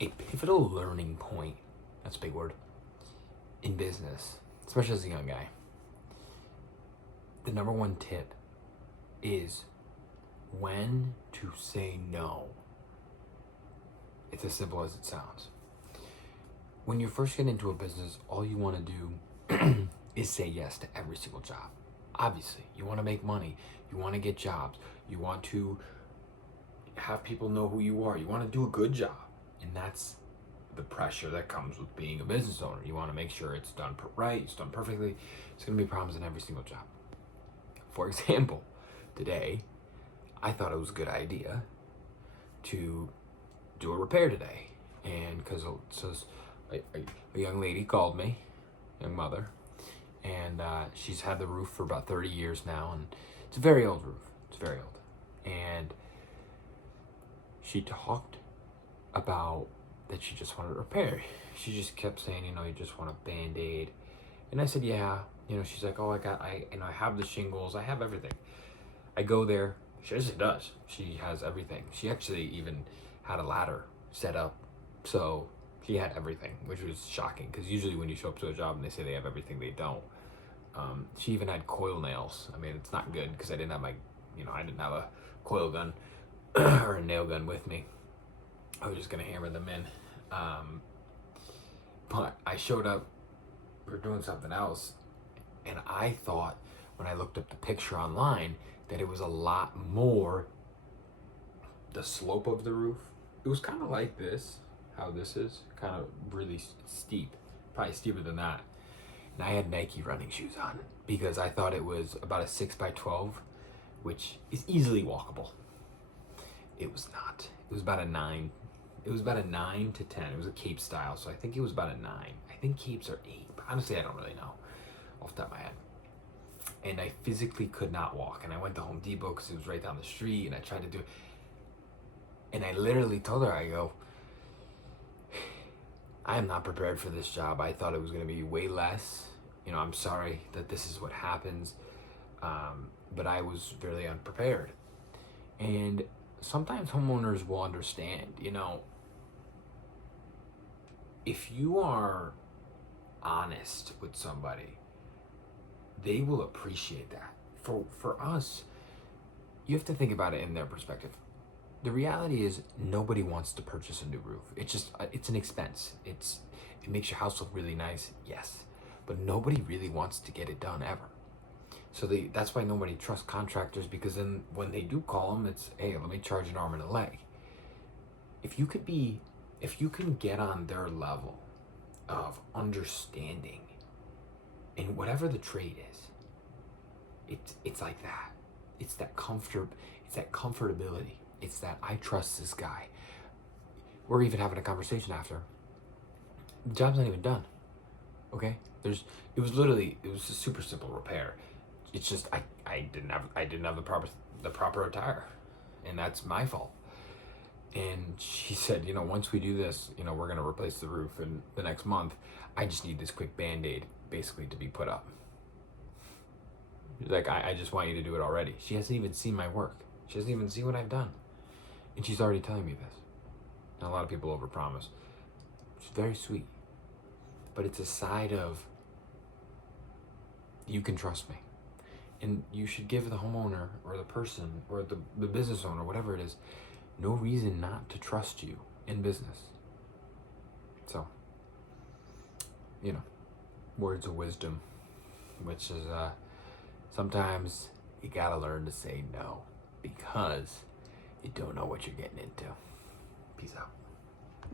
A pivotal learning point, that's a big word, in business, especially as a young guy. The number one tip is when to say no. It's as simple as it sounds. When you first get into a business, all you want to do is say yes to every single job. Obviously, you want to make money, you want to get jobs, you want to have people know who you are, you want to do a good job. And that's the pressure that comes with being a business owner. You want to make sure it's done right, it's done perfectly. There's going to be problems in every single job. For example, today, I thought it was a good idea to do a repair today. And because a young lady called me, young mother, and she's had the roof for about 30 years now, and it's a very old roof. It's very old. And she talked about that she just wanted a repair. She just kept saying, you just want a Band-Aid. And I said, yeah. She's like, oh, I have the shingles, I have everything. I go there. She actually does. She has everything. She actually even had a ladder set up. So she had everything, which was shocking because usually when you show up to a job and they say they have everything, they don't. She even had coil nails. I mean, it's not good because I didn't have I didn't have a coil gun or a nail gun with me. I was just gonna hammer them in. But I showed up for doing something else, and I thought when I looked up the picture online that it was a lot more the slope of the roof. It was kind of like this, how this is, kind of really steep, probably steeper than that. And I had Nike running shoes on because I thought it was about a 6x12, which is easily walkable. It was not. It was about a 9. It was about a 9 to 10. It was a Cape style, so I think it was about a 9. I think Capes are 8, but honestly, I don't really know off the top of my head. And I physically could not walk. And I went to Home Depot because it was right down the street, and I tried to do it. And I literally told her, I go, I am not prepared for this job. I thought it was going to be way less. I'm sorry that this is what happens. But I was really unprepared. And sometimes homeowners will understand, if you are honest with somebody, they will appreciate that. For us, you have to think about it in their perspective. The reality is nobody wants to purchase a new roof. It's an expense. It makes your house look really nice, yes, but nobody really wants to get it done ever. So that's why nobody trusts contractors, because then when they do call them, it's, hey, let me charge an arm and a leg. If you can get on their level of understanding in whatever the trade is, it's like that. It's that comfortability. It's that I trust this guy. We're even having a conversation after. The job's not even done. Okay? It was a super simple repair. It's just I didn't have the proper attire, and that's my fault. And she said, once we do this, we're gonna replace the roof in the next month. I just need this quick Band-Aid basically to be put up. She's like, I just want you to do it already. She hasn't even seen my work. She hasn't even seen what I've done, and she's already telling me this. Now, a lot of people overpromise. It's very sweet, but it's a side of you can trust me. And you should give the homeowner or the person or the business owner, whatever it is, no reason not to trust you in business. So, words of wisdom, which is sometimes you gotta learn to say no because you don't know what you're getting into. Peace out.